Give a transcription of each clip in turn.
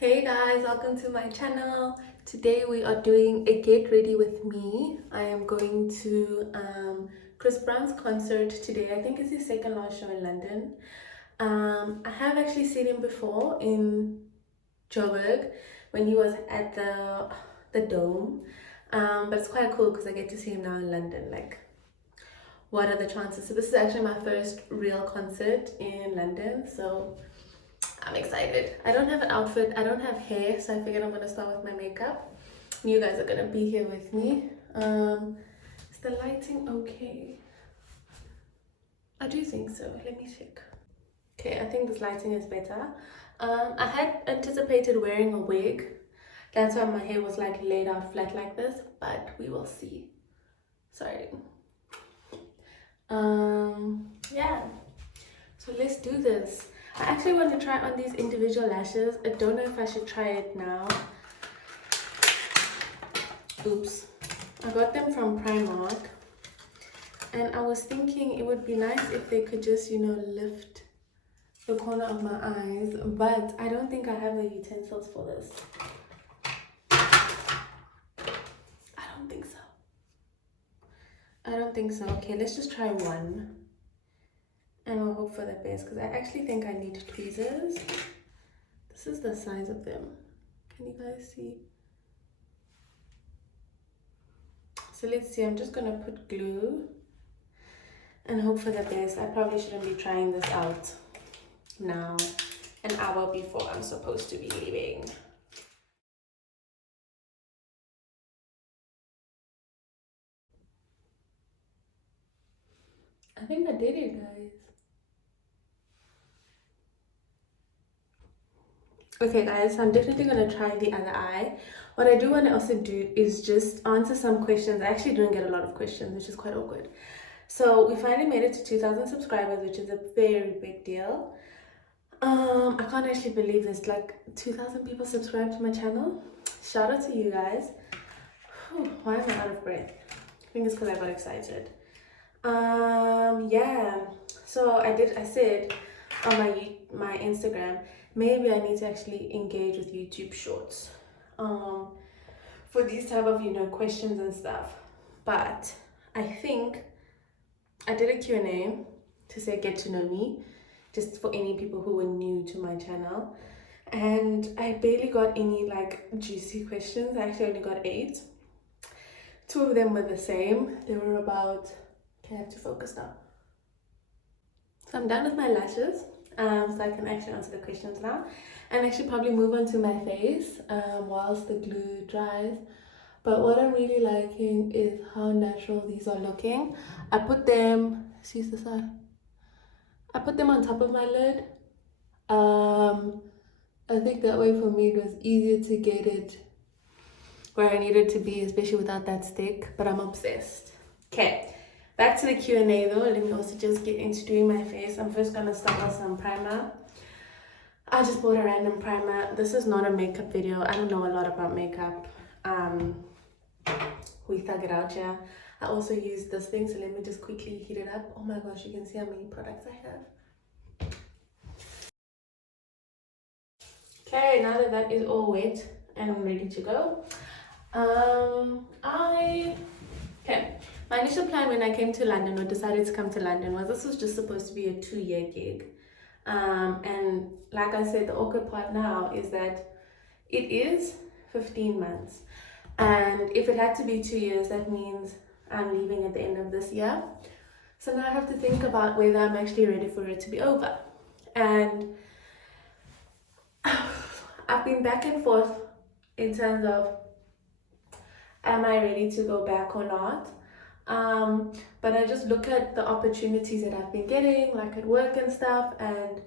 Hey guys, welcome to my channel. Today we are doing a get ready with me. I am going to Chris Brown's concert today. I think it's his second last show in London. I have actually seen him before in Joburg when he was at the Dome. But it's quite cool because I get to see him now in London. Like, what are the chances? So this is actually my first real concert in London. So I'm excited. I don't have an outfit, I don't have hair, so I figured I'm gonna start with my makeup. You guys are gonna be here with me. Is the lighting okay? I do think so. Let me check. Okay, I think this lighting is better. I had anticipated wearing a wig. That's why my hair was like laid out flat like this, but we will see. Sorry. Yeah. So let's do this. I actually want to try on these individual lashes. I don't know if I should try it now. Oops. I got them from Primark. And I was thinking it would be nice if they could just, lift the corner of my eyes. But I don't think I have the utensils for this. I don't think so. Okay, let's just try one. And I'll hope for the best because I actually think I need tweezers. This is the size of them. Can you guys see? So let's see, I'm just gonna put glue and hope for the best. I probably shouldn't be trying this out now, an hour before I'm supposed to be leaving. I think I did it, guys. Okay guys, so I'm definitely gonna try the other eye. What I do want to also do is just answer some questions. I actually don't get a lot of questions, which is quite awkward. So we finally made it to 2,000 subscribers, which is a very big deal. I can't actually believe there's like 2,000 people subscribed to my channel. Shout out to you guys. Whew, why am I out of breath? I think it's because I got excited. Yeah. So I said on my Instagram, maybe I need to actually engage with YouTube Shorts for these type of questions and stuff. But I think I did a Q&A to say get to know me, just for any people who were new to my channel, and I barely got any like juicy questions. I actually only got 8. 2 of them were the same. They were about, okay, I have to focus now. So I'm done with my lashes, so I can actually answer the questions now and actually probably move on to my face whilst the glue dries. But what I'm really liking is how natural these are looking. I put them, see the side? I put them on top of my lid. I think that way for me it was easier to get it where I needed to be, especially without that stick, but I'm obsessed. Okay, back to the Q&A though. Let me also just get into doing my face. I'm first gonna start with some primer. I just bought a random primer. This is not a makeup video. I don't know a lot about makeup. We thug it out here. I also use this thing, so let me just quickly heat it up. Oh my gosh, you can see how many products I have. Okay, now that is all wet and I'm ready to go. Okay, my initial plan when I came to London or decided to come to London was this was just supposed to be a 2-year gig. And like I said, the awkward part now is that it is 15 months. And if it had to be 2 years, that means I'm leaving at the end of this year. So now I have to think about whether I'm actually ready for it to be over. And I've been back and forth in terms of, am I ready to go back or not? But I just look at the opportunities that I've been getting, like at work and stuff, and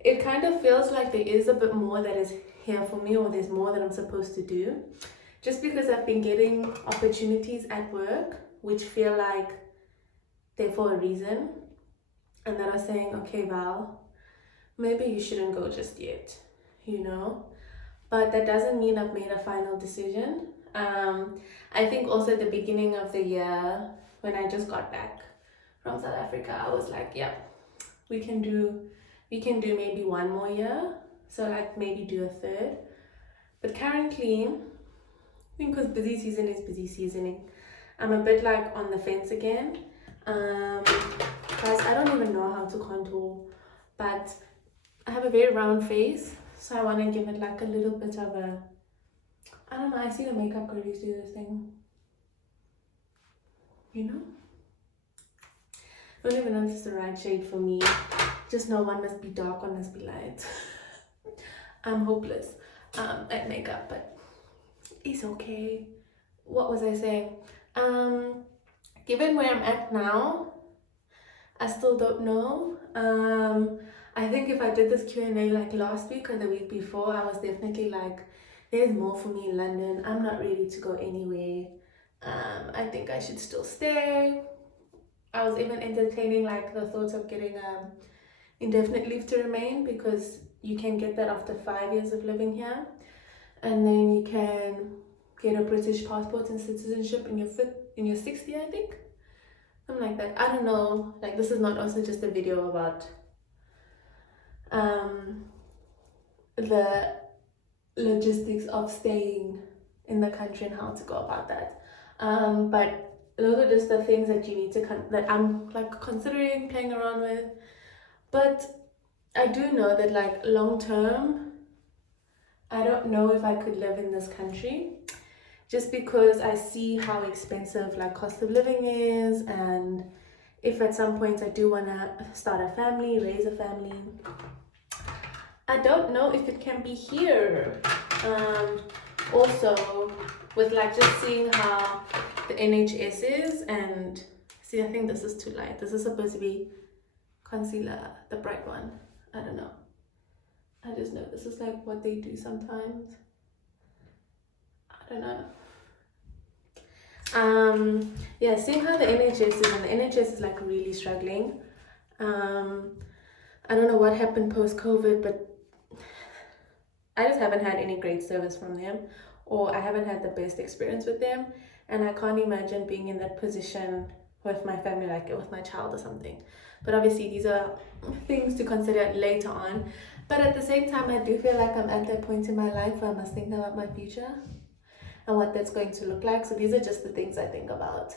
it kind of feels like there is a bit more that is here for me, or there's more that I'm supposed to do. Just because I've been getting opportunities at work which feel like they're for a reason, and that are saying, okay, Val, maybe you shouldn't go just yet, But that doesn't mean I've made a final decision. I think also at the beginning of the year, when I just got back from South Africa, I was like, yeah, we can do maybe 1 more year. So like maybe do a third. But currently, I think because busy season is busy seasoning, I'm a bit like on the fence again. Guys, I don't even know how to contour, but I have a very round face, so I want to give it like a little bit of a, I don't know, I see the makeup girlies do this thing, you know? I don't even know if it's the right shade for me. Just know one must be dark, one must be light. I'm hopeless at makeup, but it's okay. What was I saying? Given where I'm at now, I still don't know. I think if I did this Q&A like last week or the week before, I was definitely like, there's more for me in London. I'm not ready to go anywhere. I think I should still stay. I was even entertaining like the thoughts of getting indefinite leave to remain, because you can get that after 5 years of living here, and then you can get a British passport and citizenship in your 6th year, I think. Something like that. I don't know. Like, this is not also just a video about the logistics of staying in the country and how to go about that. But those are just the things that you need to that I'm like considering playing around with. But I do know that like long term, I don't know if I could live in this country, just because I see how expensive like cost of living is, and if at some point I do want to start a family, raise a family, I don't know if it can be here. Also, with like just seeing how the NHS is, and see, I think this is too light. This is supposed to be concealer, the bright one. I don't know. I just know this is like what they do sometimes. I don't know. Yeah, seeing how the NHS is, and the NHS is like really struggling. I don't know what happened post-COVID, but I just haven't had any great service from them, or I haven't had the best experience with them, and I can't imagine being in that position with my family, like with my child or something. But obviously these are things to consider later on. But at the same time, I do feel like I'm at that point in my life where I must think about my future and what that's going to look like. So these are just the things I think about.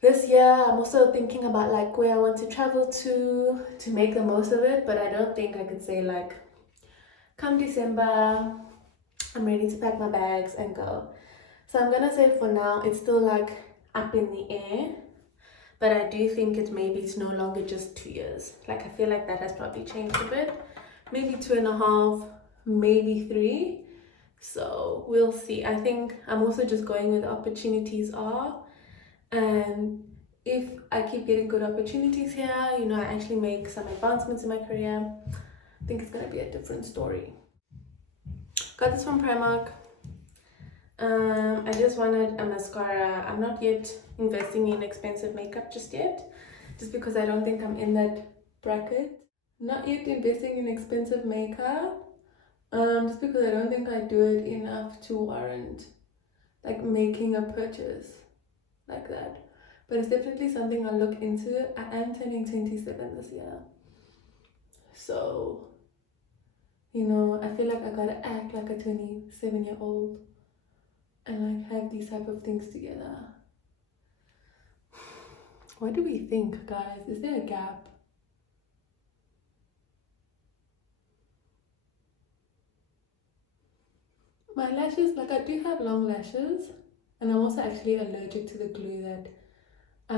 This year I'm also thinking about like where I want to travel to make the most of it, but I don't think I could say like come December I'm ready to pack my bags and go. So I'm gonna say for now it's still like up in the air, but I do think maybe it's no longer just 2 years. Like I feel like that has probably changed a bit, maybe 2.5, maybe 3. So we'll see. I think I'm also just going where the opportunities are, and if I keep getting good opportunities here, you know, I actually make some advancements in my career, I think it's gonna be a different story. Got this from Primark. I just wanted a mascara. I'm not yet investing in expensive makeup just yet, just because I don't think I'm in that bracket. Not yet investing in expensive makeup, just because I don't think I do it enough to warrant like making a purchase like that. But it's definitely something I'll look into. I am turning 27 this year, so you know, I feel like I gotta act like a 27-year-old and like have these type of things together. What do we think, guys? Is there a gap? My lashes, like I do have long lashes, and I'm also actually allergic to the glue that a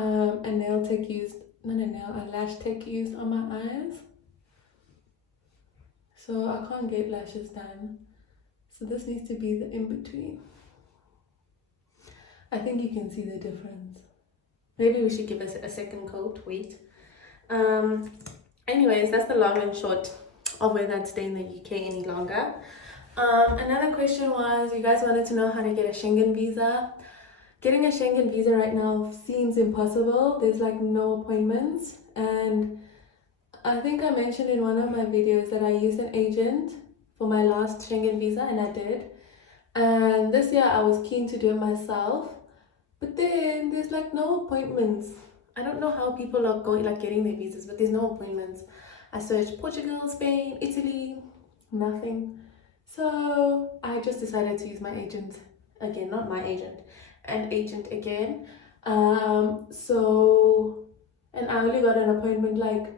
lash tech used on my eyes. So I can't get lashes done. So this needs to be the in-between. I think you can see the difference. Maybe we should give us a second coat, wait. Anyways, that's the long and short of whether I'd stay in the UK any longer. Another question was, you guys wanted to know how to get a Schengen visa. Getting a Schengen visa right now seems impossible. There's like no appointments, and I think I mentioned in one of my videos that I used an agent for my last Schengen visa, and I did. And this year I was keen to do it myself, but then there's like no appointments. I don't know how people are going like getting their visas, but there's no appointments. I searched Portugal, Spain, Italy, nothing. So I just decided to use my agent again, not my agent, an agent again. So, and I only got an appointment like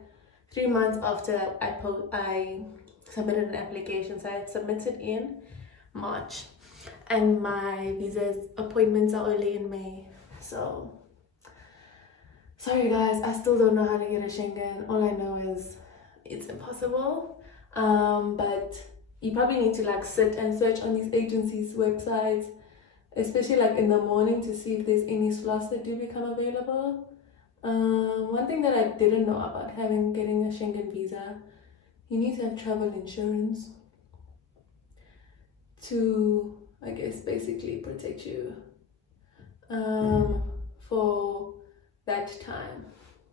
3 months after I submitted an application. So I had submitted in March, and my visa appointments are only in May. So sorry guys, I still don't know how to get a Schengen. All I know is it's impossible. But you probably need to like sit and search on these agencies' websites, especially like in the morning, to see if there's any slots that do become available. One thing that I didn't know about getting a Schengen visa, you need to have travel insurance to, I guess, basically protect you for that time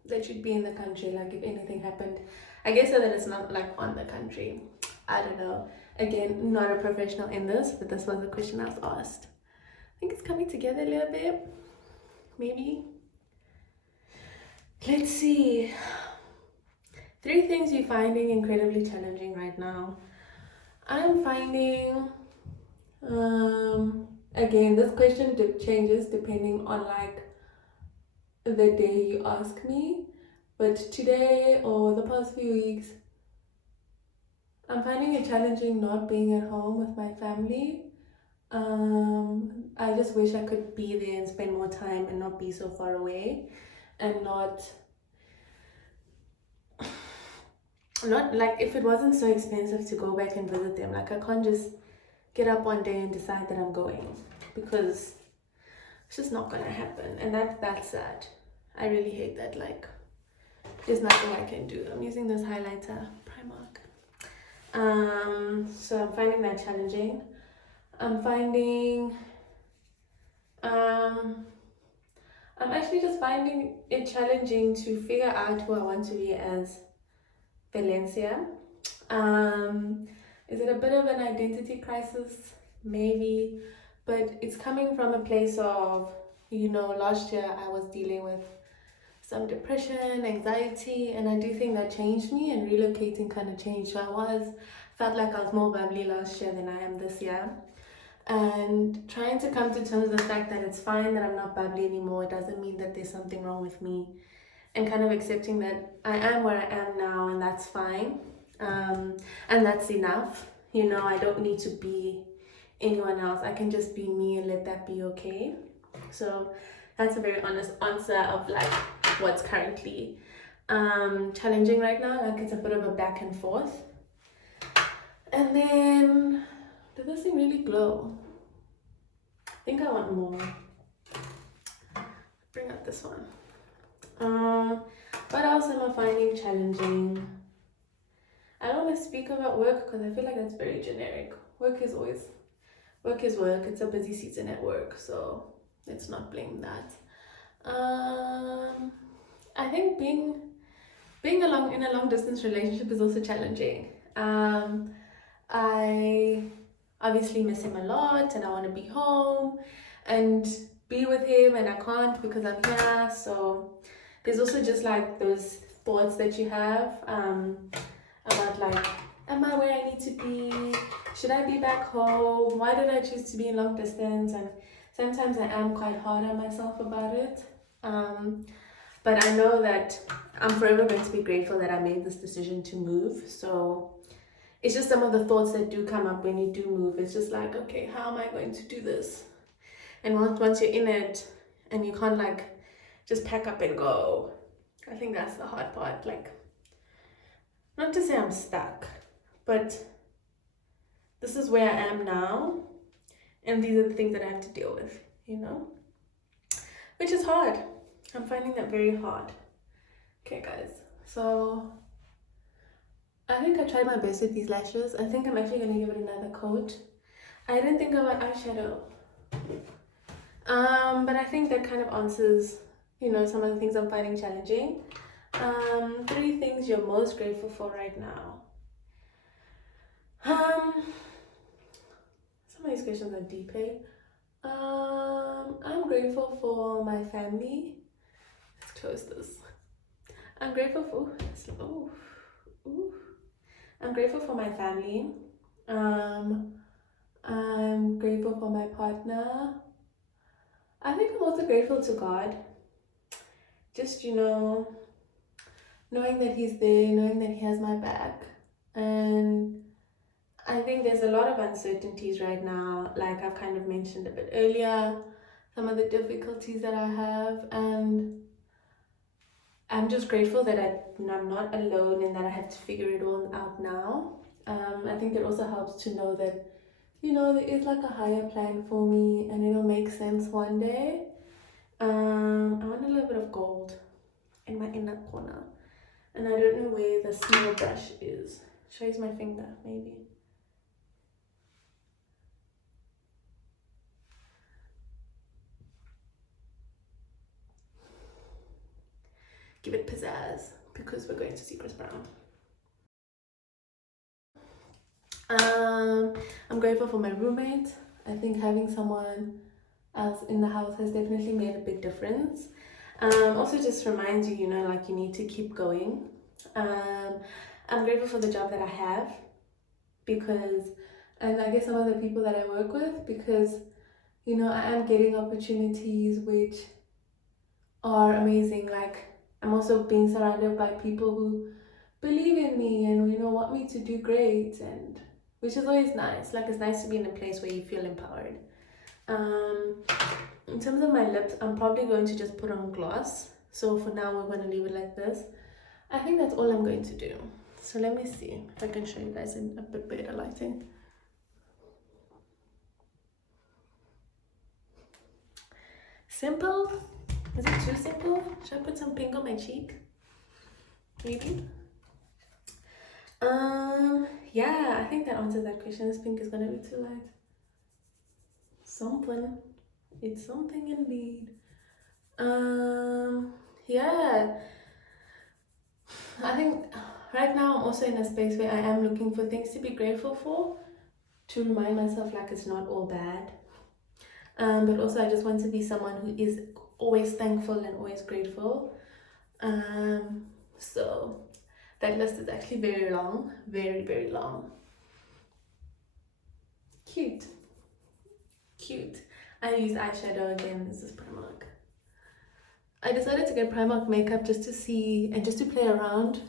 that you'd be in the country, like if anything happened. I guess so that it's not like on the country. I don't know. Again, not a professional in this, but this was the question I was asked. I think it's coming together a little bit. Maybe. Let's see. 3 things you're finding incredibly challenging right now. I'm finding, again, this question changes depending on like the day you ask me, but today or the past few weeks, I'm finding it challenging not being at home with my family. I just wish I could be there and spend more time and not be so far away, and not like, if it wasn't so expensive to go back and visit them, like I can't just get up one day and decide that I'm going, because it's just not gonna happen, and that's sad. I really hate that. Like, there's nothing I can do. I'm using this highlighter, Primark. So I'm finding that challenging. I'm actually just finding it challenging to figure out who I want to be as Valencia. Is it a bit of an identity crisis? Maybe, but it's coming from a place of, last year I was dealing with some depression, anxiety, and I do think that changed me, and relocating kind of changed. So felt like I was more bubbly last year than I am this year. And trying to come to terms with the fact that it's fine that I'm not bubbly anymore, it doesn't mean that there's something wrong with me. And kind of accepting that I am where I am now, and that's fine. And that's enough. I don't need to be anyone else. I can just be me and let that be okay. So that's a very honest answer of like what's currently challenging right now. Like, it's a bit of a back and forth. And then, did this thing really glow? I think I want more. Bring up this one. What else am I finding challenging? I don't want to speak about work because I feel like that's very generic. Work is work. It's a busy season at work, so let's not blame that. I think being in a long distance relationship is also challenging. I obviously miss him a lot, and I want to be home and be with him, and I can't because I'm here. So there's also just like those thoughts that you have about like, am I where I need to be? Should I be back home? Why did I choose to be in long distance? And sometimes I am quite hard on myself about it. But I know that I'm forever going to be grateful that I made this decision to move. So it's just some of the thoughts that do come up when you do move. It's just like, okay, how am I going to do this? And once you're in it and you can't like just pack up and go, I think that's the hard part. Like, not to say I'm stuck, but this is where I am now, and these are the things that I have to deal with, which is hard. I'm finding that very hard. Okay, guys, so I think I tried my best with these lashes. I think I'm actually going to give it another coat. I didn't think about eyeshadow. But I think that kind of answers, some of the things I'm finding challenging. 3 things you're most grateful for right now. Some of these questions are deep, eh? I'm grateful for my family. Let's close this. I'm grateful for I'm grateful for my family. Um, I'm grateful for my partner. I think I'm also grateful to God. Just, knowing that He's there, knowing that He has my back. And I think there's a lot of uncertainties right now, like I've kind of mentioned a bit earlier, some of the difficulties that I have. And I'm just grateful that I'm not alone and that I have to figure it all out now. I think it also helps to know that, there is like a higher plan for me and it'll make sense one day. I want a little bit of gold in my inner corner. And I don't know where the small brush is. Should I use my finger, maybe? Give it pizzazz, because we're going to see Chris Brown. I'm grateful for my roommate. I think having someone else in the house has definitely made a big difference. Also just reminds you, like you need to keep going. I'm grateful for the job that I have and I guess some of the people that I work with, because, I am getting opportunities which are amazing. Like, I'm also being surrounded by people who believe in me and, want me to do great, and which is always nice. Like, it's nice to be in a place where you feel empowered. In terms of my lips, I'm probably going to just put on gloss. So for now, we're going to leave it like this. I think that's all I'm going to do. So let me see if I can show you guys in a bit better lighting. Simple? Is it too simple? Should I put some pink on my cheek? Maybe? Yeah, I think that answers that question. This pink is gonna be too light. Something. It's something indeed. Yeah. I think right now I'm also in a space where I am looking for things to be grateful for, to remind myself like it's not all bad. But also I just want to be someone who is always thankful and always grateful. So that list is actually very long, very, very long. Cute. I use eyeshadow again. This is Primark. I decided to get Primark makeup just to see and just to play around.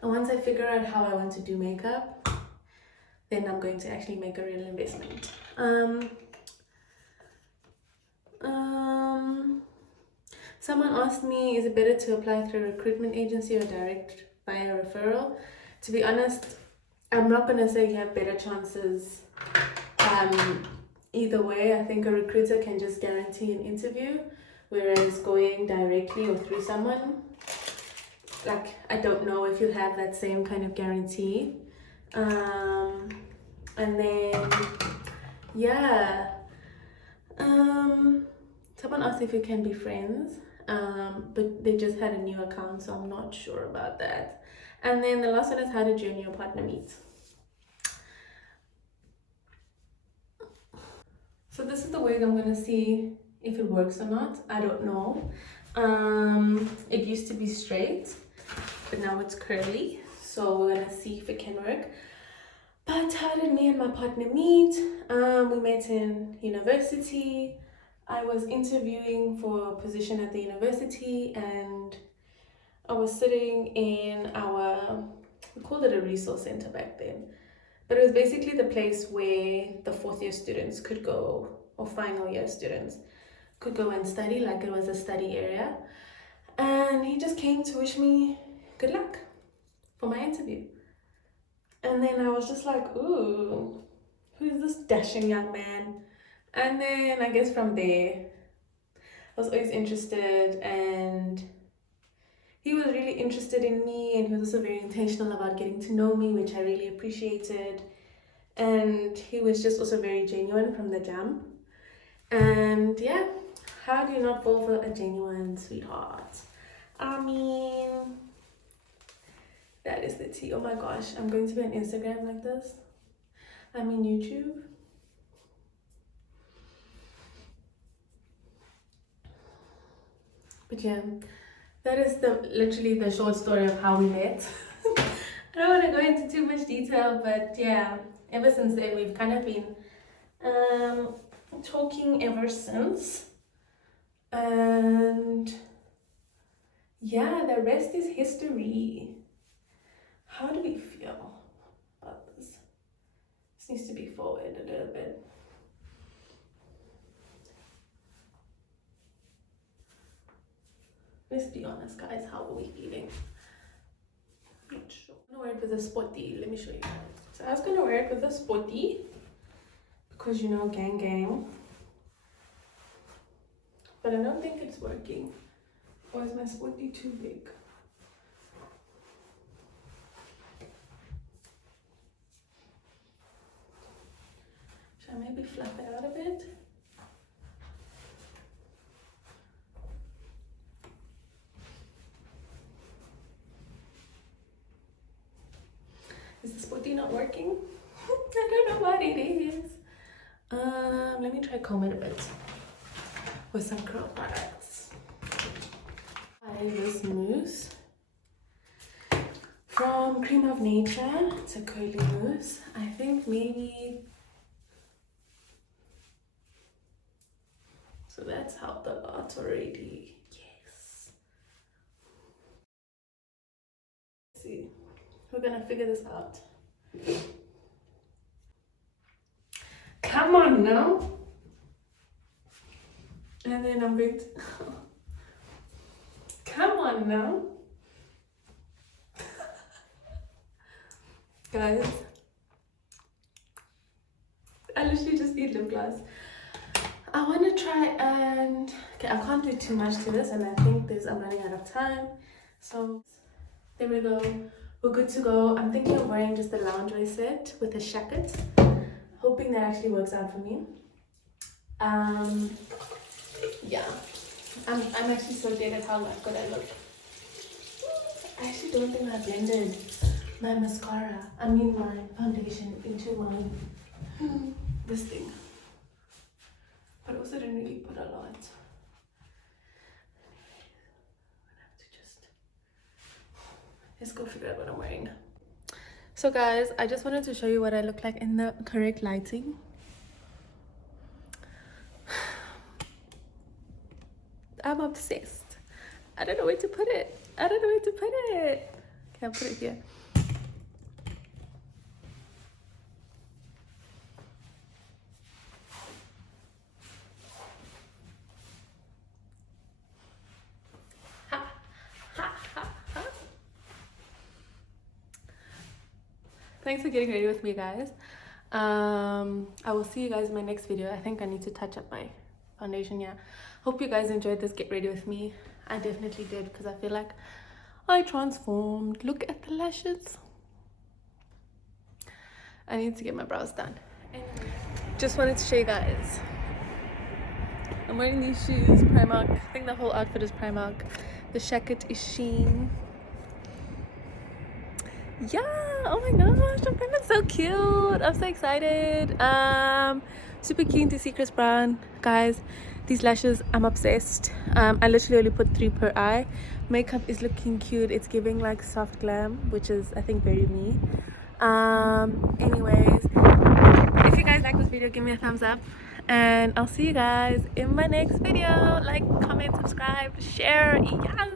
And once I figure out how I want to do makeup, then I'm going to actually make a real investment. Someone asked me, is it better to apply through a recruitment agency or direct via referral? To be honest, I'm not going to say you have better chances either way. I think a recruiter can just guarantee an interview, whereas going directly or through someone, like, I don't know if you have that same kind of guarantee. And then, yeah. Someone asked if you can be friends, but they just had a new account, so I'm not sure about that. And then the last one is, how did you and your partner meet? So this is the wig. I'm gonna see if it works or not. I don't know. It used to be straight, but now it's curly. So we're gonna see if it can work. But how did me and my partner meet? We met in university. I was interviewing for a position at the university, and I was sitting in we called it a resource center back then. But it was basically the place where the fourth year students could go, or final year students could go and study, like it was a study area. And he just came to wish me good luck for my interview. And then I was just like, ooh, who's this dashing young man? And then I guess from there, I was always interested, and he was really interested in me, and he was also very intentional about getting to know me, which I really appreciated. And he was just also very genuine from the jump. And yeah, how do you not fall for a genuine sweetheart? I mean, that is the tea. Oh my gosh, I'm going to be on Instagram like this. I mean YouTube. But yeah, that is literally the short story of how we met. I don't want to go into too much detail, but yeah, ever since then we've kind of been talking ever since, and yeah, the rest is history. How do we feel about this? This needs to be forward a little bit. Let's be honest, guys. How are we feeling? I'm not sure. I'm gonna wear it with a sporty. Let me show you. So I was gonna wear it with a sporty because you know, gang gang. But I don't think it's working. Or is my sporty too big? Should I maybe fluff it out a bit? Is the sporty not working? I don't know what it is. Let me try comb it a bit with some curl products. Try this mousse from Cream of Nature. It's a curly mousse. I think maybe. So that's helped a lot already. Yes. Let's see. We're gonna figure this out. Come on now. And then I'm going to... Come on now. Guys. I literally just need lip gloss. I want to try and... Okay, I can't do too much to this, and I think I'm running out of time. So, there we go. We're good to go. I'm thinking of wearing just the loungewear set with a jacket. Hoping that actually works out for me. Yeah. I'm actually so dead at how good I look. I actually don't think I blended my mascara. I mean my foundation into my this thing. But I also didn't really put a lot. Let's go figure out what I'm wearing. So guys, I just wanted to show you what I look like in the correct lighting. I'm obsessed. I don't know where to put it. I don't know where to put it. Okay, I'll put it here. Thanks for getting ready with me, guys. I will see you guys in my next video. I think I need to touch up my foundation. Yeah, hope you guys enjoyed this get ready with me. I definitely did, because I feel like I transformed. Look at the lashes. I need to get my brows done. Anyway, just wanted to show you guys. I'm wearing these shoes, Primark. I think the whole outfit is Primark. The jacket is Shein. Yeah, oh my gosh, I'm feeling so cute. I'm so excited. Super keen to see Chris Brown. Guys, these lashes, I'm obsessed. I literally only put 3 per eye. Makeup is looking cute. It's giving like soft glam, which is I think very me. Anyways, if you guys like this video, give me a thumbs up, and I'll see you guys in my next video. Like, comment, subscribe, share. Yes.